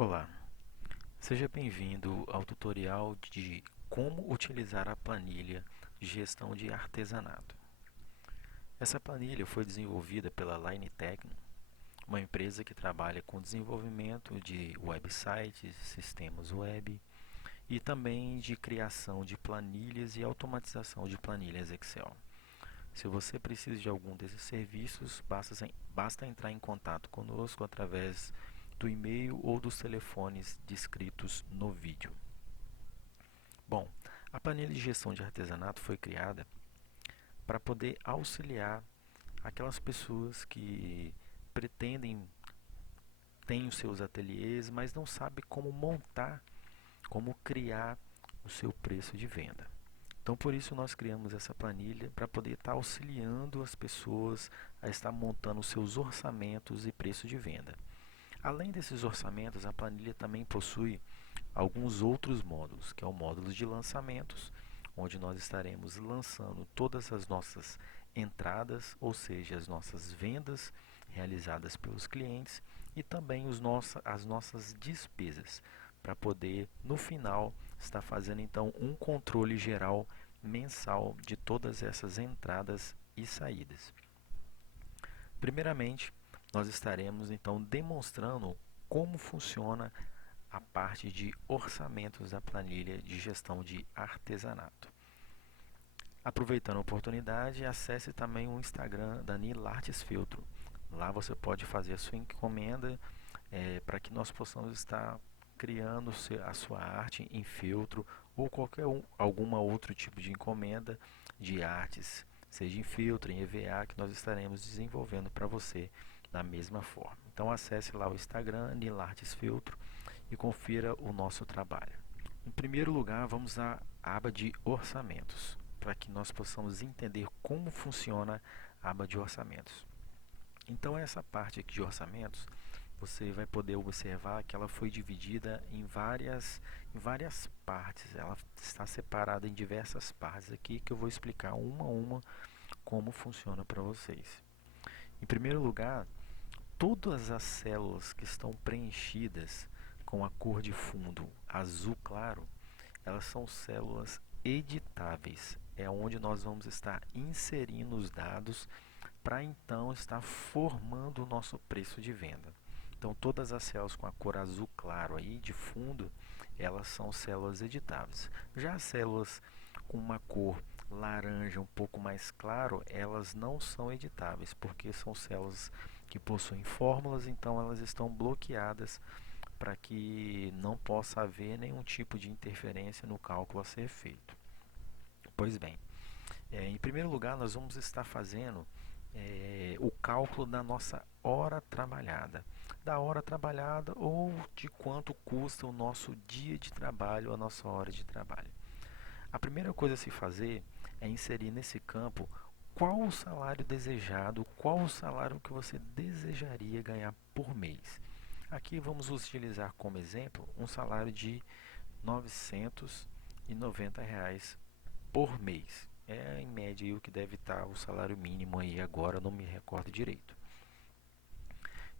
Olá, seja bem-vindo ao tutorial de como utilizar a planilha de gestão de artesanato. Essa planilha foi desenvolvida pela LineTech, uma empresa que trabalha com desenvolvimento de websites, sistemas web e também de criação de planilhas e automatização de planilhas Excel. Se você precisa de algum desses serviços, basta entrar em contato conosco através do e-mail ou dos telefones descritos no vídeo. Bom, a planilha de gestão de artesanato foi criada para poder auxiliar aquelas pessoas que pretendem, têm os seus ateliês, mas não sabem como montar, como criar o seu preço de venda. Então, por isso nós criamos essa planilha para poder estar auxiliando as pessoas a estar montando os seus orçamentos e preço de venda. Além desses orçamentos, a planilha também possui alguns outros módulos, que é o módulo de lançamentos, onde nós estaremos lançando todas as nossas entradas, ou seja, as nossas vendas realizadas pelos clientes e também as nossas despesas, para poder no final estar fazendo então um controle geral mensal de todas essas entradas e saídas. Primeiramente, nós estaremos então demonstrando como funciona a parte de orçamentos da planilha de gestão de artesanato. Aproveitando a oportunidade, acesse também o Instagram da Nilartes Feltro. Lá você pode fazer a sua encomenda para que nós possamos estar criando a sua arte em feltro ou alguma outro tipo de encomenda de artes, seja em feltro, em EVA, que nós estaremos desenvolvendo para você da mesma forma. Então acesse lá o Instagram Nilartes Feltro e confira o nosso trabalho. Em primeiro lugar, vamos à aba de orçamentos, para que nós possamos entender como funciona a aba de orçamentos. Então, essa parte aqui de orçamentos, você vai poder observar que ela foi dividida em várias partes. Ela está separada em diversas partes aqui que eu vou explicar uma a uma como funciona para vocês. Em primeiro lugar, todas as células que estão preenchidas com a cor de fundo azul claro, elas são células editáveis. É onde nós vamos estar inserindo os dados para então estar formando o nosso preço de venda. Então todas as células com a cor azul claro aí de fundo, elas são células editáveis. Já as células com uma cor laranja um pouco mais claro, elas não são editáveis, porque são células que possuem fórmulas, então elas estão bloqueadas para que não possa haver nenhum tipo de interferência no cálculo a ser feito. Pois bem, em primeiro lugar nós vamos estar fazendo o cálculo da nossa hora trabalhada. Da hora trabalhada ou de quanto custa o nosso dia de trabalho, a nossa hora de trabalho. A primeira coisa a se fazer é inserir nesse campo qual o salário desejado, qual o salário que você desejaria ganhar por mês. Aqui vamos utilizar como exemplo um salário de R$ 990 por mês. É em média aí o que deve estar o salário mínimo aí agora, não me recordo direito.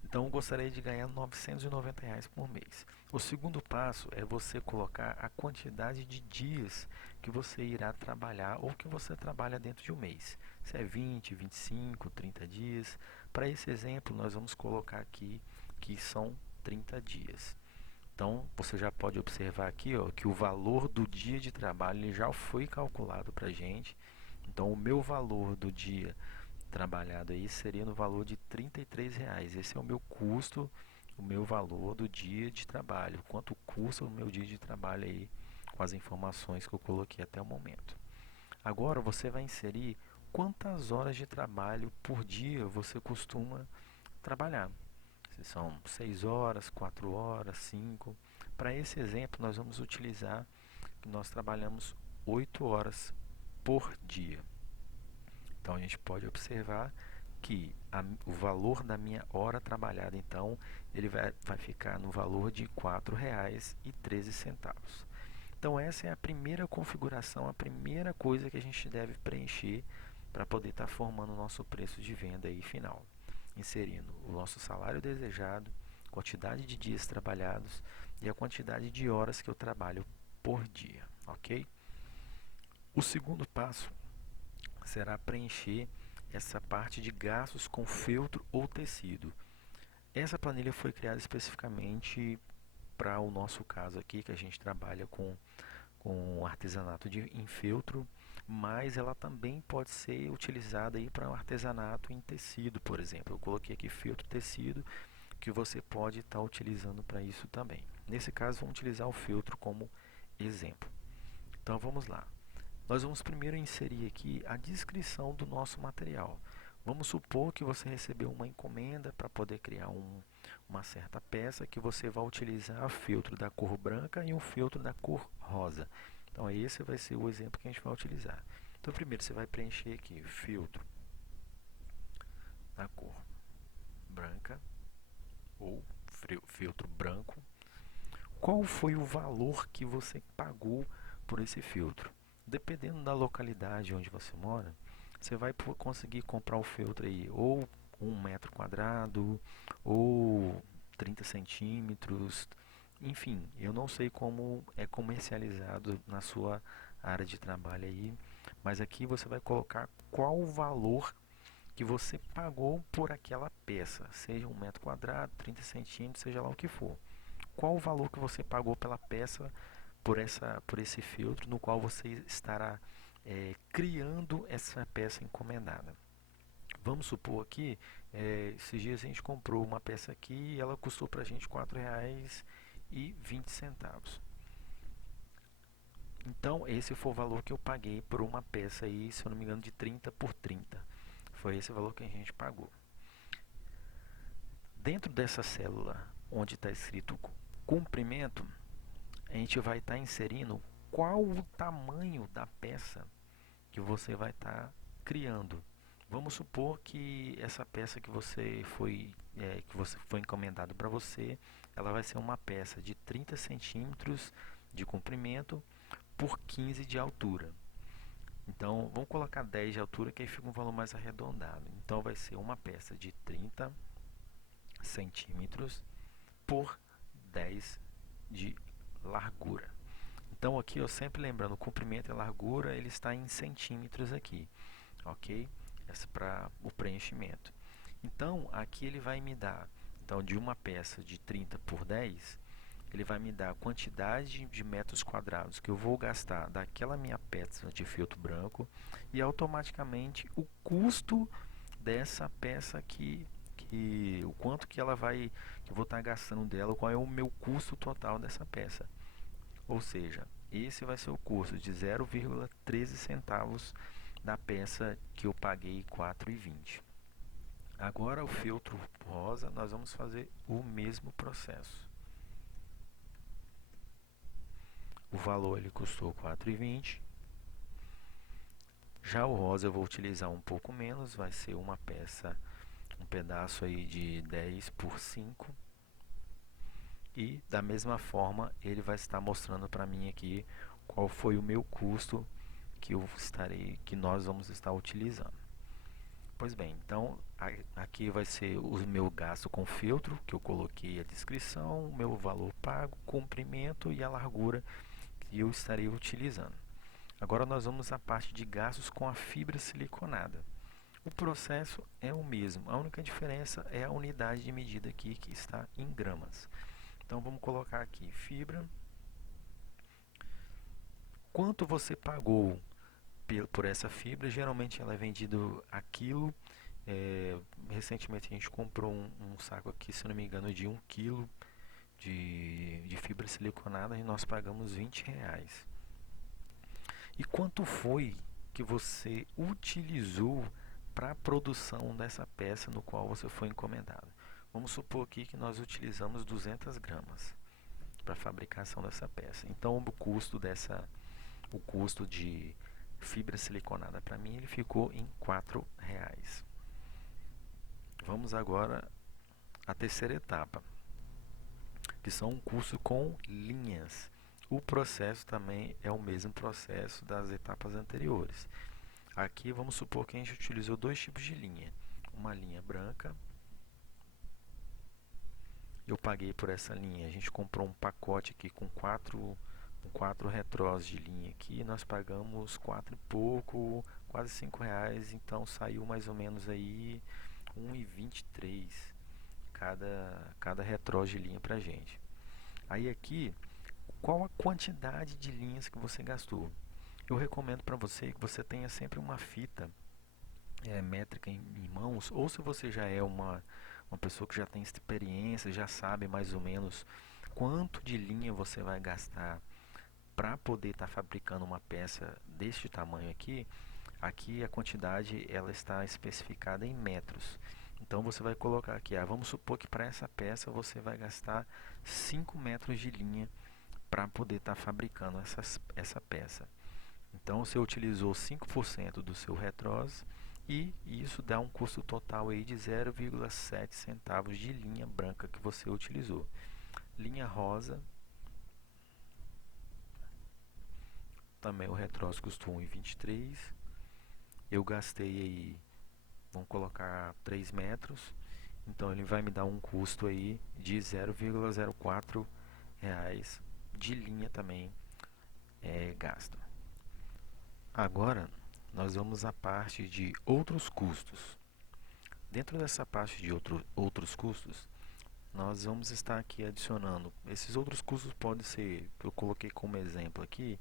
Então eu gostaria de ganhar R$ 990 por mês. O segundo passo é você colocar a quantidade de dias que você irá trabalhar ou que você trabalha dentro de um mês. Se é 20, 25, 30 dias. Para esse exemplo, nós vamos colocar aqui que são 30 dias. Então, você já pode observar aqui que o valor do dia de trabalho ele já foi calculado para a gente. Então, o meu valor do dia trabalhado aí seria no valor de R$ 33. Esse é o meu custo, o meu valor do dia de trabalho. Quanto custa o meu dia de trabalho aí com as informações que eu coloquei até o momento. Agora você vai inserir quantas horas de trabalho por dia você costuma trabalhar. Se são 6 horas, 4 horas, 5. Para esse exemplo, nós vamos utilizar que nós trabalhamos 8 horas por dia. Então a gente pode observar que o valor da minha hora trabalhada, então, ele vai ficar no valor de R$ 4,13. Então essa é a primeira configuração, a primeira coisa que a gente deve preencher para poder estar formando o nosso preço de venda aí final. Inserindo o nosso salário desejado, quantidade de dias trabalhados e a quantidade de horas que eu trabalho por dia, ok? O segundo passo será preencher essa parte de gastos com feltro ou tecido. Essa planilha foi criada especificamente para o nosso caso aqui, que a gente trabalha com artesanato em feltro, mas ela também pode ser utilizada para um artesanato em tecido, por exemplo. Eu coloquei aqui feltro tecido, que você pode estar utilizando para isso também. Nesse caso, vamos utilizar o feltro como exemplo. Então vamos lá. Nós vamos primeiro inserir aqui a descrição do nosso material. Vamos supor que você recebeu uma encomenda para poder criar uma certa peça que você vai utilizar o feltro da cor branca e um feltro da cor rosa. Então esse vai ser o exemplo que a gente vai utilizar. Então primeiro você vai preencher aqui feltro da cor branca ou feltro branco. Qual foi o valor que você pagou por esse feltro? Dependendo da localidade onde você mora, você vai conseguir comprar o feltro aí ou 1 metro quadrado ou 30 centímetros. Enfim, eu não sei como é comercializado na sua área de trabalho aí, mas aqui você vai colocar qual o valor que você pagou por aquela peça, seja 1 metro quadrado, 30 centímetros, seja lá o que for. Qual o valor que você pagou pela peça, por esse feltro, no qual você estará criando essa peça encomendada. Vamos supor aqui, esses dias a gente comprou uma peça aqui e ela custou para a gente R$ 4,20. Então esse foi o valor que eu paguei por uma peça aí, se eu não me engano, de 30 por 30. Foi esse o valor que a gente pagou. Dentro dessa célula, onde está escrito comprimento, a gente vai estar inserindo qual o tamanho da peça que você vai estar criando. Vamos supor que essa peça que você foi encomendado para você, ela vai ser uma peça de 30 centímetros de comprimento por 15 de altura. Então vamos colocar 10 de altura, que aí fica um valor mais arredondado. Então vai ser uma peça de 30 centímetros por 10 de largura. Então aqui, eu sempre lembrando, o comprimento e a largura ele está em centímetros aqui, ok? Essa para o preenchimento. Então aqui ele vai me dar, então de uma peça de 30 por 10, ele vai me dar a quantidade de metros quadrados que eu vou gastar daquela minha peça de feltro branco e automaticamente o custo dessa peça aqui, o quanto que ela vai, que eu vou estar gastando dela, qual é o meu custo total dessa peça. Ou seja, esse vai ser o custo de 0,13 centavos da peça que eu paguei R$ 4,20. Agora o feltro rosa, nós vamos fazer o mesmo processo. O valor ele custou R$ 4,20. Já o rosa eu vou utilizar um pouco menos, vai ser uma peça, um pedaço aí de 10 por 5. E da mesma forma ele vai estar mostrando para mim aqui qual foi o meu custo que nós vamos estar utilizando. Pois bem, então aqui vai ser o meu gasto com feltro, que eu coloquei a descrição, o meu valor pago, comprimento e a largura que eu estarei utilizando. Agora nós vamos à parte de gastos com a fibra siliconada. O processo é o mesmo, a única diferença é a unidade de medida aqui que está em gramas. Então vamos colocar aqui fibra. Quanto você pagou por essa fibra? Geralmente ela é vendida a quilo. Recentemente a gente comprou um saco aqui, se não me engano, de 1 quilo de fibra siliconada e nós pagamos R$ 20. E quanto foi que você utilizou para a produção dessa peça no qual você foi encomendado? Vamos supor aqui que nós utilizamos 200 gramas para a fabricação dessa peça. Então o custo de fibra siliconada para mim ele ficou em R$ 4. Vamos agora à terceira etapa, que são um curso com linhas. O processo também é o mesmo processo das etapas anteriores. Aqui vamos supor que a gente utilizou dois tipos de linha, uma linha branca eu paguei por essa linha? A gente comprou um pacote aqui com quatro retrós de linha aqui, nós pagamos quatro e pouco, quase R$ 5, então saiu mais ou menos aí 1,23 cada retró de linha pra gente. Aí aqui, qual a quantidade de linhas que você gastou? Eu recomendo para você que você tenha sempre uma fita métrica em mãos, ou se você já é uma pessoa que já tem experiência, já sabe mais ou menos quanto de linha você vai gastar para poder estar fabricando uma peça deste tamanho aqui. Aqui a quantidade ela está especificada em metros. Então você vai colocar aqui, vamos supor que para essa peça você vai gastar 5 metros de linha para poder estar fabricando essa peça. Então você utilizou 5% do seu retrós e isso dá um custo total aí de 0,7 centavos de linha branca que você utilizou. Linha rosa, também o retrós custou 1,23. Eu gastei aí, vamos colocar 3 metros, então ele vai me dar um custo aí de 0,04 reais de linha também gasta. Agora nós vamos à parte de outros custos. Dentro dessa parte de outros custos, nós vamos estar aqui adicionando. Esses outros custos podem ser, que eu coloquei como exemplo aqui,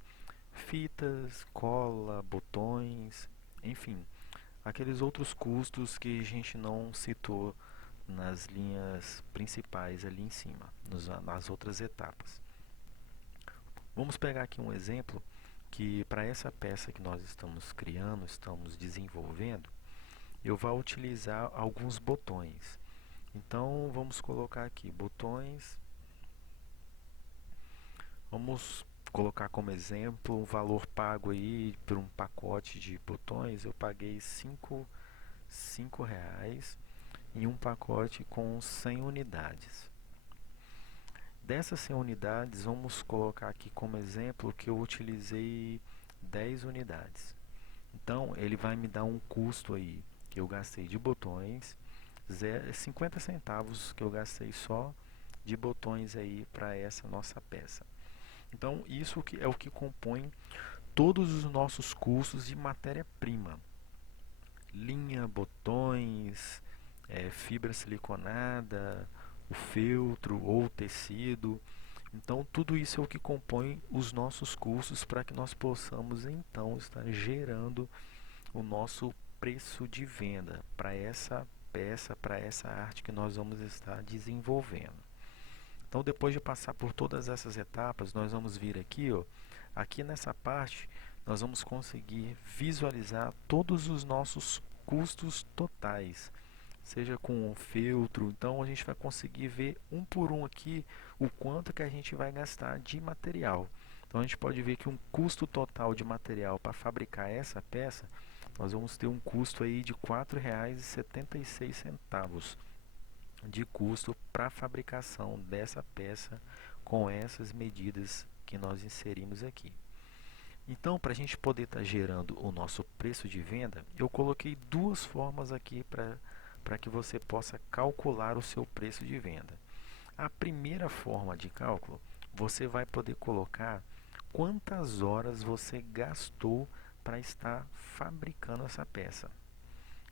fitas, cola, botões, enfim, aqueles outros custos que a gente não citou nas linhas principais ali em cima, nas outras etapas. Vamos pegar aqui um exemplo que para essa peça que nós estamos criando, estamos desenvolvendo, eu vou utilizar alguns botões. Então vamos colocar aqui botões. Vamos colocar como exemplo o valor pago aí por um pacote de botões. Eu paguei cinco reais em um pacote com 100 unidades. Dessas 100 unidades, vamos colocar aqui como exemplo que eu utilizei 10 unidades. Então, ele vai me dar um custo aí que eu gastei de botões, 50 centavos que eu gastei só de botões aí para essa nossa peça. Então, isso é o que compõe todos os nossos custos de matéria-prima. Linha, botões, fibra siliconada, o feltro ou tecido. Então, tudo isso é o que compõe os nossos custos para que nós possamos então estar gerando o nosso preço de venda para essa peça, para essa arte que nós vamos estar desenvolvendo. Então, depois de passar por todas essas etapas, nós vamos vir aqui, aqui nessa parte, nós vamos conseguir visualizar todos os nossos custos totais, seja com o feltro. Então, a gente vai conseguir ver um por um aqui o quanto que a gente vai gastar de material. Então, a gente pode ver que um custo total de material para fabricar essa peça, nós vamos ter um custo aí de R$ 4,76 de custo para a fabricação dessa peça com essas medidas que nós inserimos aqui. Então, para a gente poder estar gerando o nosso preço de venda, eu coloquei duas formas aqui para que você possa calcular o seu preço de venda. A primeira forma de cálculo, você vai poder colocar quantas horas você gastou para estar fabricando essa peça.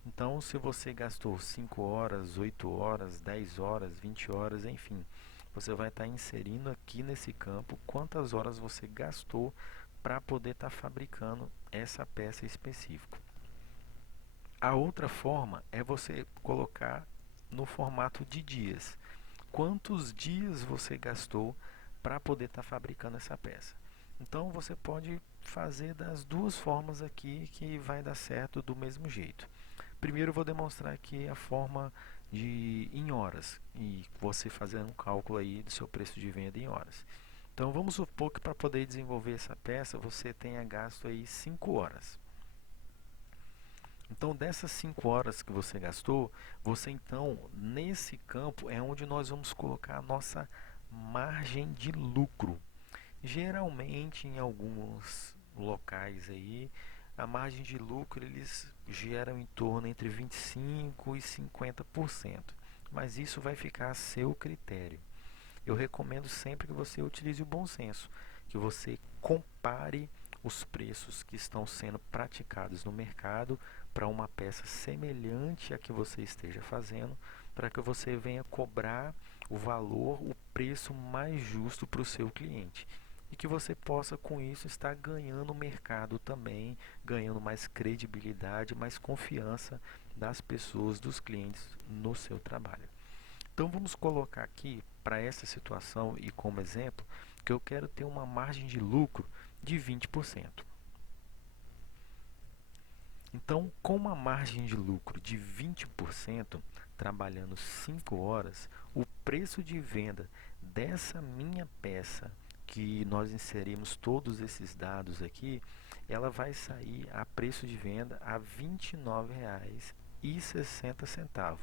Então, se você gastou 5 horas, 8 horas, 10 horas, 20 horas, enfim, você vai estar inserindo aqui nesse campo quantas horas você gastou para poder estar fabricando essa peça específica. A outra forma é você colocar no formato de dias. Quantos dias você gastou para poder estar fabricando essa peça? Então, você pode fazer das duas formas aqui que vai dar certo do mesmo jeito. Primeiro eu vou demonstrar aqui a forma em horas e você fazer um cálculo aí do seu preço de venda em horas. Então vamos supor que para poder desenvolver essa peça você tenha gasto aí 5 horas. Então dessas 5 horas que você gastou, você então nesse campo é onde nós vamos colocar a nossa margem de lucro. Geralmente em alguns locais aí a margem de lucro eles geram em torno entre 25% e 50%. mas isso vai ficar a seu critério. Eu recomendo sempre que você utilize o bom senso, que você compare os preços que estão sendo praticados no mercado para uma peça semelhante à que você esteja fazendo, para que você venha cobrar o valor, o preço mais justo para o seu cliente. E que você possa, com isso, estar ganhando mercado também, ganhando mais credibilidade, mais confiança das pessoas, dos clientes no seu trabalho. Então vamos colocar aqui para essa situação e como exemplo que eu quero ter uma margem de lucro de 20%. Então, com uma margem de lucro de 20%, trabalhando 5 horas, o preço de venda dessa minha peça, que nós inserimos todos esses dados aqui, ela vai sair a preço de venda a R$ 29,60,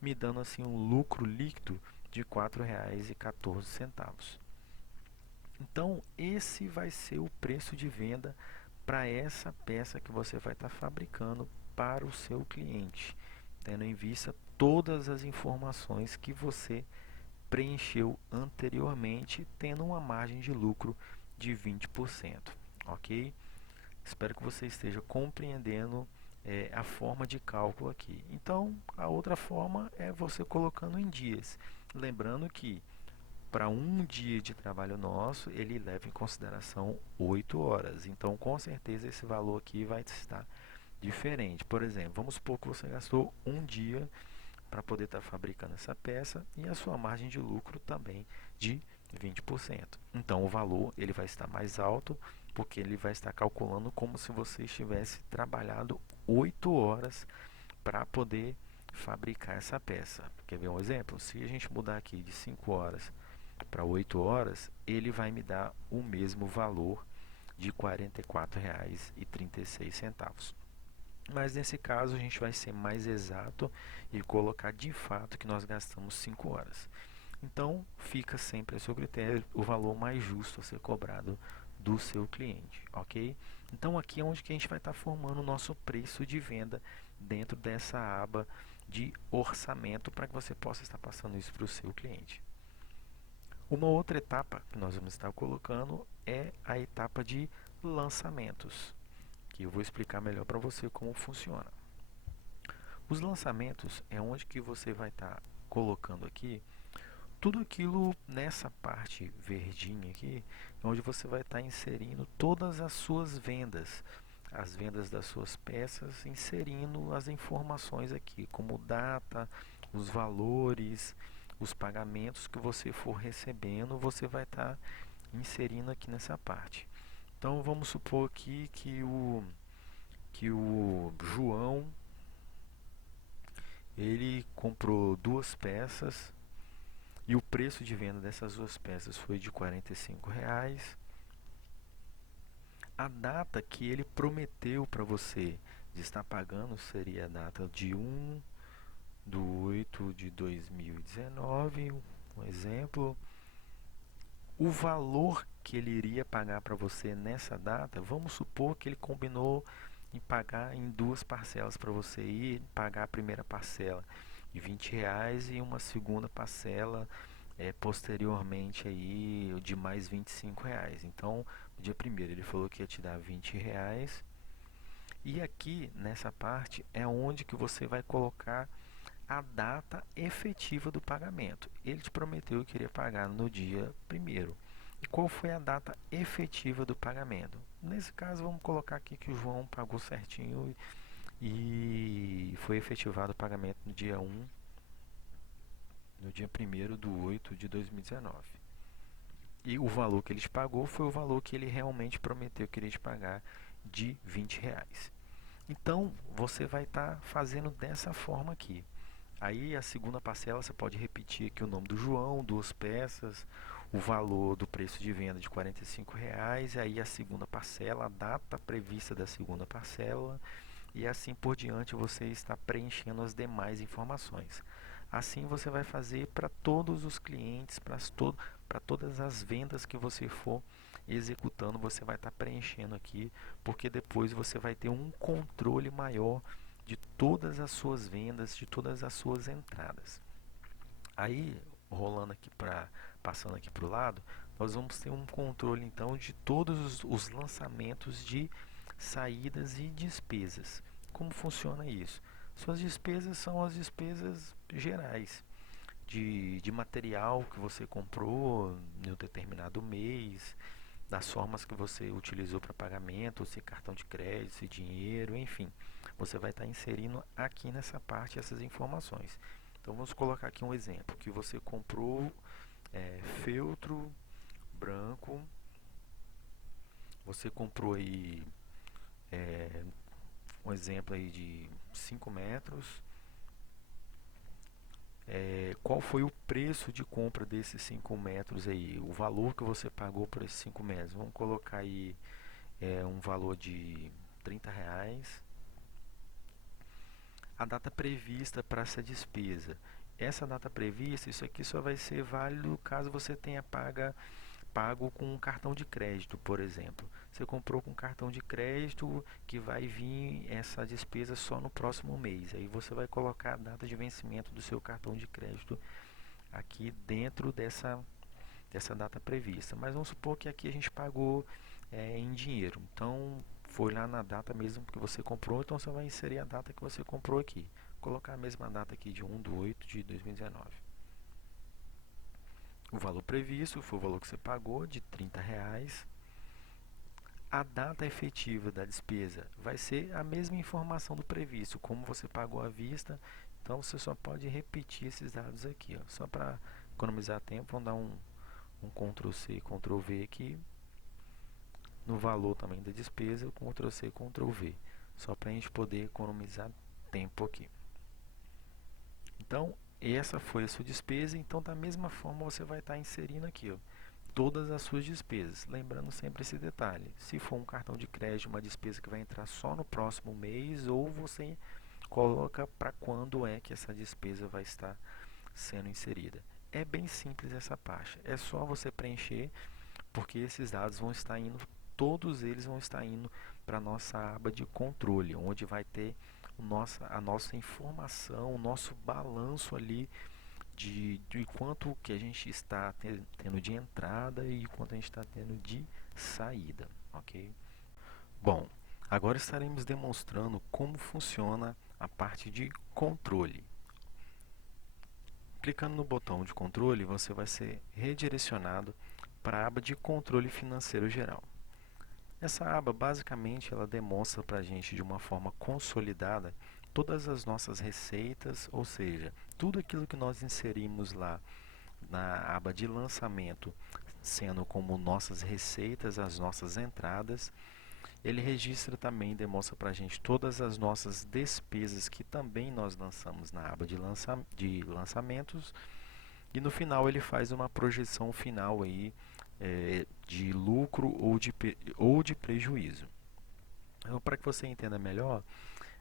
me dando assim um lucro líquido de R$ 4,14. Então, esse vai ser o preço de venda para essa peça que você vai estar fabricando para o seu cliente, tendo em vista todas as informações que você preencheu anteriormente, tendo uma margem de lucro de 20%, ok? Espero que você esteja compreendendo a forma de cálculo aqui. Então, a outra forma é você colocando em dias, lembrando que para um dia de trabalho nosso, ele leva em consideração 8 horas. Então, com certeza, esse valor aqui vai estar diferente. Por exemplo, vamos supor que você gastou um dia para poder estar fabricando essa peça e a sua margem de lucro também de 20%. Então, o valor ele vai estar mais alto porque ele vai estar calculando como se você estivesse trabalhado 8 horas para poder fabricar essa peça. Quer ver um exemplo? Se a gente mudar aqui de 5 horas para 8 horas, ele vai me dar o mesmo valor de R$ 44,36. Mas nesse caso a gente vai ser mais exato e colocar de fato que nós gastamos 5 horas. Então fica sempre a seu critério o valor mais justo a ser cobrado do seu cliente, ok? Então aqui é onde que a gente vai estar formando o nosso preço de venda dentro dessa aba de orçamento para que você possa estar passando isso para o seu cliente. Uma outra etapa que nós vamos estar colocando é a etapa de lançamentos, que eu vou explicar melhor para você como funciona. Os lançamentos é onde que você vai estar colocando aqui tudo aquilo nessa parte verdinha aqui, onde você vai estar inserindo todas as suas vendas, as vendas das suas peças, inserindo as informações aqui, como data, os valores, os pagamentos que você for recebendo, você vai estar inserindo aqui nessa parte. Então vamos supor aqui que o João ele comprou duas peças e o preço de venda dessas duas peças foi de R$ 45. A data que ele prometeu para você de estar pagando seria a data de 1/8/2019, um exemplo. O valor que ele iria pagar para você nessa data, vamos supor que ele combinou em pagar em duas parcelas para você ir pagar a primeira parcela de R$ 20 e uma segunda parcela posteriormente aí de mais R$ 25. Então, no dia primeiro ele falou que ia te dar R$ 20. E aqui nessa parte é onde que você vai colocar a data efetiva do pagamento. Ele te prometeu que iria pagar no dia primeiro. E qual foi a data efetiva do pagamento? Nesse caso, vamos colocar aqui que o João pagou certinho e foi efetivado o pagamento no dia 1/8/2019. E o valor que ele te pagou foi o valor que ele realmente prometeu que iria te pagar de R$ 20. Então, você vai estar fazendo dessa forma aqui. Aí a segunda parcela você pode repetir aqui o nome do João, duas peças, o valor do preço de venda de R$ 45, e aí a segunda parcela, a data prevista da segunda parcela, e assim por diante você está preenchendo as demais informações. Assim você vai fazer para todos os clientes, para todas as vendas que você for executando, você vai estar preenchendo aqui, porque depois você vai ter um controle maior de todas as suas vendas, de todas as suas entradas. Aí, rolando aqui passando aqui para o lado, nós vamos ter um controle então de todos os lançamentos de saídas e despesas. Como funciona isso? Suas despesas são as despesas gerais de material que você comprou em um determinado mês, das formas que você utilizou para pagamento, se cartão de crédito, se dinheiro, enfim. Você vai estar inserindo aqui nessa parte essas informações. Então vamos colocar aqui um exemplo, que você comprou feltro branco, você comprou aí um exemplo aí de 5 metros. Qual foi o preço de compra desses 5 metros aí? O valor que você pagou por esses 5 metros? Vamos colocar aí um valor de R$ 30. A data prevista para essa despesa. Essa data prevista, isso aqui só vai ser válido caso você tenha pago com um cartão de crédito, por exemplo. Você comprou com cartão de crédito que vai vir essa despesa só no próximo mês. Aí você vai colocar a data de vencimento do seu cartão de crédito aqui dentro dessa data prevista. Mas vamos supor que aqui a gente pagou em dinheiro. Então foi lá na data mesmo que você comprou, então você vai inserir a data que você comprou aqui. Vou colocar a mesma data aqui de 1/8 de 2019. O valor previsto foi o valor que você pagou, de R$ 30. A data efetiva da despesa vai ser a mesma informação do previsto, como você pagou à vista. Então você só pode repetir esses dados aqui, ó. Só para economizar tempo, vamos dar um Ctrl C, Ctrl V aqui no valor também da despesa, Ctrl C, Ctrl V, só para a gente poder economizar tempo aqui. Então, essa foi a sua despesa, então da mesma forma você vai estar inserindo aqui, ó, todas as suas despesas, lembrando sempre esse detalhe. Se for um cartão de crédito, uma despesa que vai entrar só no próximo mês, ou você coloca para quando é que essa despesa vai estar sendo inserida. É bem simples essa parte, é só você preencher, porque esses dados vão estar indo, todos eles vão estar indo para a nossa aba de controle, onde vai ter a nossa informação, o nosso balanço ali de quanto que a gente está tendo de entrada e quanto a gente está tendo de saída, ok? Bom, agora estaremos demonstrando como funciona a parte de controle. Clicando no botão de controle, você vai ser redirecionado para a aba de controle financeiro geral. Essa aba, basicamente, ela demonstra para a gente de uma forma consolidada todas as nossas receitas, ou seja, tudo aquilo que nós inserimos lá na aba de lançamento, sendo como nossas receitas, as nossas entradas. Ele registra também, demonstra para a gente todas as nossas despesas que também nós lançamos na aba de lançamentos. E no final ele faz uma projeção final aí, de lucro ou de prejuízo. Então, para que você entenda melhor,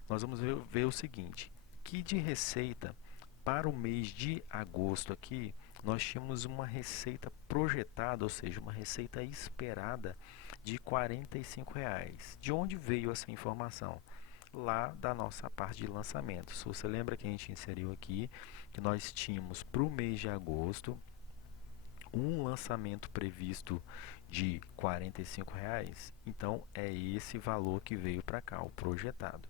nós vamos ver o seguinte, que de receita para o mês de agosto aqui, nós tínhamos uma receita projetada, ou seja, uma receita esperada de R$ 45. De onde veio essa informação? Lá da nossa parte de lançamento. Se você lembra que a gente inseriu aqui, que nós tínhamos para o mês de agosto um lançamento previsto de R$ 45, então é esse valor que veio para cá, o projetado.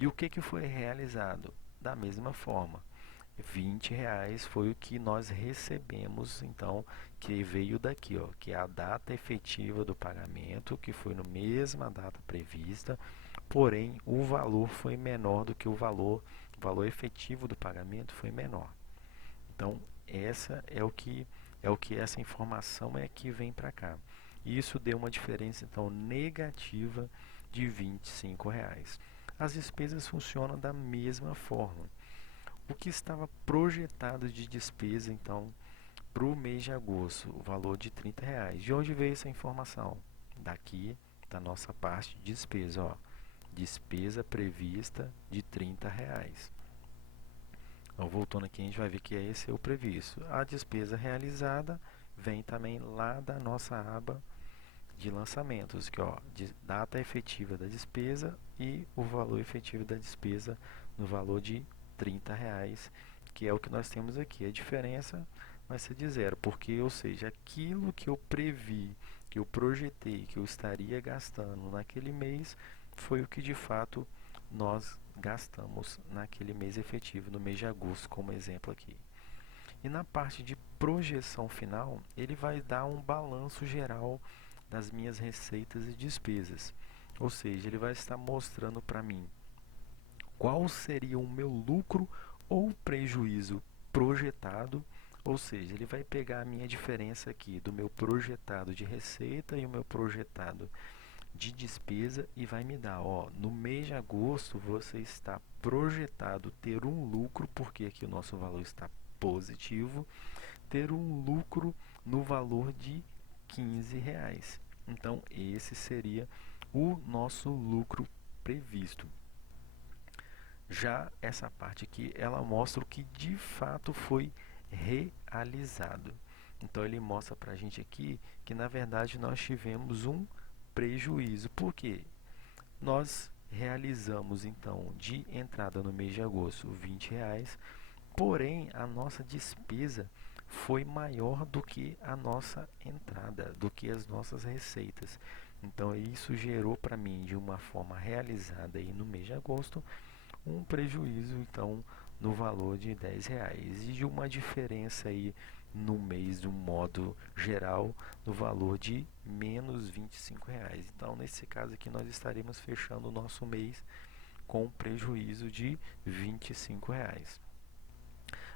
E o que foi realizado? Da mesma forma, R$ 20 foi o que nós recebemos, então, que veio daqui, ó, que é a data efetiva do pagamento, que foi na mesma data prevista, porém o valor foi menor do que o valor efetivo do pagamento foi menor. Então, essa é o que essa informação é que vem para cá. Isso deu uma diferença então negativa de R$ 25. As despesas funcionam da mesma forma. O que estava projetado de despesa então para o mês de agosto, o valor de R$ 30. De onde veio essa informação? Daqui da nossa parte de despesa, ó. Despesa prevista de R$ 30. Então, voltando aqui, a gente vai ver que esse é o previsto. A despesa realizada vem também lá da nossa aba de lançamentos, que ó, data efetiva da despesa e o valor efetivo da despesa no valor de R$ 30, que é o que nós temos aqui. A diferença vai ser de zero, porque, ou seja, aquilo que eu previ, que eu projetei, que eu estaria gastando naquele mês, foi o que de fato nós gastamos naquele mês efetivo, no mês de agosto, como exemplo aqui. E na parte de projeção final, ele vai dar um balanço geral das minhas receitas e despesas. Ou seja, ele vai estar mostrando para mim qual seria o meu lucro ou prejuízo projetado, ou seja, ele vai pegar a minha diferença aqui do meu projetado de receita e o meu projetado de despesa e vai me dar, ó, no mês de agosto você está projetado ter um lucro, porque aqui o nosso valor está positivo, ter um lucro no valor de R$ 15. Então, esse seria o nosso lucro previsto. Já essa parte aqui, ela mostra o que de fato foi realizado. Então, ele mostra para a gente aqui que, na verdade, nós tivemos um prejuízo. Por quê? Nós realizamos, então, de entrada no mês de agosto, R$ 20, porém, a nossa despesa foi maior do que a nossa entrada, do que as nossas receitas. Então, isso gerou para mim, de uma forma realizada aí no mês de agosto, um prejuízo, então, no valor de R$ 10 e de uma diferença aí no mês, de um modo geral, no valor de menos R$ 25. Então, nesse caso aqui, nós estaremos fechando o nosso mês com um prejuízo de R$ 25.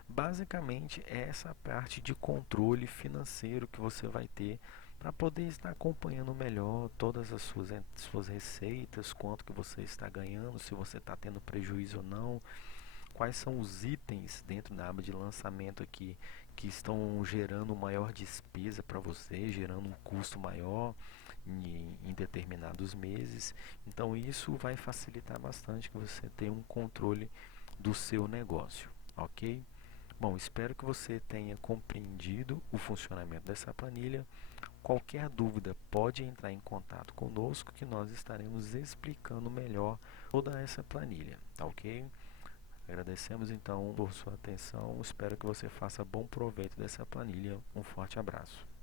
Basicamente, é essa parte de controle financeiro que você vai ter para poder estar acompanhando melhor todas as suas receitas, quanto que você está ganhando, se você está tendo prejuízo ou não, quais são os itens dentro da aba de lançamento aqui que estão gerando maior despesa para você, gerando um custo maior em determinados meses. Então isso vai facilitar bastante que você tenha um controle do seu negócio, ok? Bom, espero que você tenha compreendido o funcionamento dessa planilha. Qualquer dúvida pode entrar em contato conosco que nós estaremos explicando melhor toda essa planilha, tá ok? Agradecemos então por sua atenção, espero que você faça bom proveito dessa planilha. Um forte abraço.